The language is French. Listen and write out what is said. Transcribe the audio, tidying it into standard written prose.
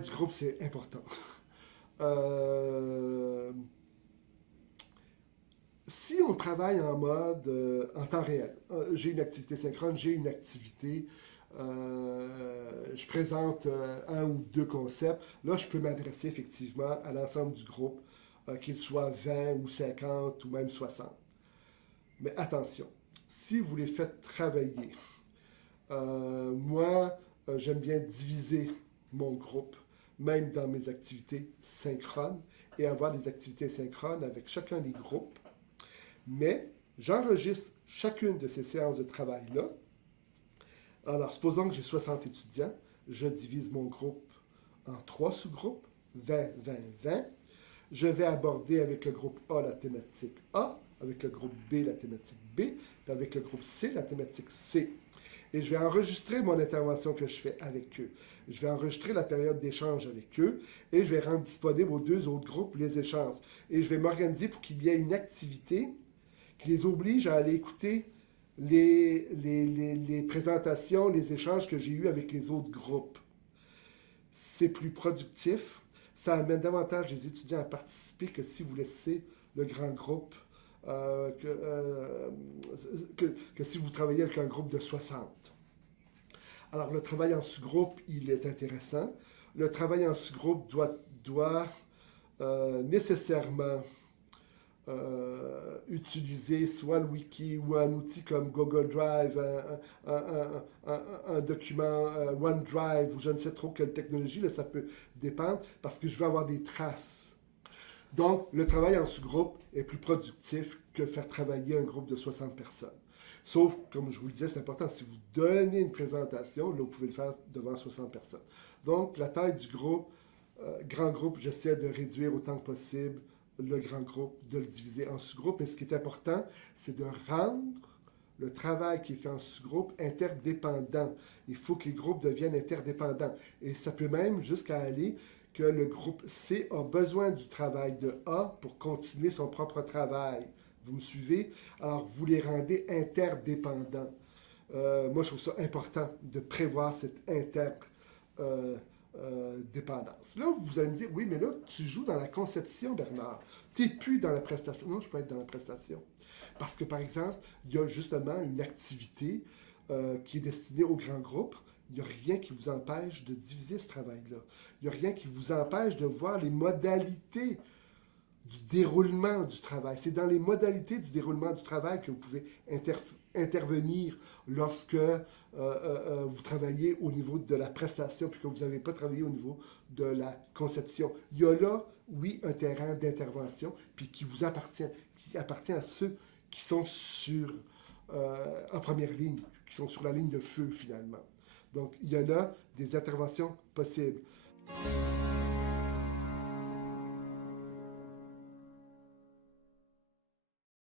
travail du groupe, c'est important. Si on travaille en mode, en temps réel, j'ai une activité synchrone, j'ai une activité, je présente un ou deux concepts, là je peux m'adresser effectivement à l'ensemble du groupe, qu'il soit 20 ou 50 ou même 60. Mais attention, si vous les faites travailler, moi j'aime bien diviser mon groupe, même dans mes activités synchrones, et avoir des activités synchrones avec chacun des groupes. Mais j'enregistre chacune de ces séances de travail-là. Alors, supposons que j'ai 60 étudiants, je divise mon groupe en 3 sous-groupes, 20, 20, 20. Je vais aborder avec le groupe A la thématique A, avec le groupe B la thématique B, puis avec le groupe C la thématique C. Et je vais enregistrer mon intervention que je fais avec eux. Je vais enregistrer la période d'échange avec eux et je vais rendre disponible aux 2 autres groupes les échanges. Et je vais m'organiser pour qu'il y ait une activité qui les oblige à aller écouter les présentations, les échanges que j'ai eus avec les autres groupes. C'est plus productif, ça amène davantage les étudiants à participer que si vous laissez le grand groupe, que si vous travaillez avec un groupe de 60. Alors, le travail en sous-groupe, il est intéressant. Le travail en sous-groupe doit nécessairement utiliser soit le wiki ou un outil comme Google Drive, un document OneDrive ou je ne sais trop quelle technologie, là, ça peut dépendre parce que je veux avoir des traces. Donc, le travail en sous-groupe est plus productif que faire travailler un groupe de 60 personnes. Sauf, comme je vous le disais, c'est important, si vous donnez une présentation, là, vous pouvez le faire devant 60 personnes. Donc, la taille du groupe, grand groupe, j'essaie de réduire autant que possible le grand groupe, de le diviser en sous-groupes. Mais ce qui est important, c'est de rendre le travail qui est fait en sous-groupe interdépendant. Il faut que les groupes deviennent interdépendants. Et ça peut même jusqu'à aller que le groupe C a besoin du travail de A pour continuer son propre travail. Vous me suivez? Alors, vous les rendez interdépendants. Moi, je trouve ça important de prévoir cette dépendance. Là, vous allez me dire, oui, mais là, tu joues dans la conception, Bernard. Tu n'es plus dans la prestation. Non, je peux être dans la prestation. Parce que, par exemple, il y a justement une activité qui est destinée au grand groupe. Il n'y a rien qui vous empêche de diviser ce travail-là. Il n'y a rien qui vous empêche de voir les modalités du déroulement du travail. C'est dans les modalités du déroulement du travail que vous pouvez intervenir lorsque vous travaillez au niveau de la prestation puis que vous n'avez pas travaillé au niveau de la conception. Il y a là, oui, un terrain d'intervention puis qui vous appartient, qui appartient à ceux qui sont en première ligne, qui sont sur la ligne de feu finalement. Donc, il y a là des interventions possibles.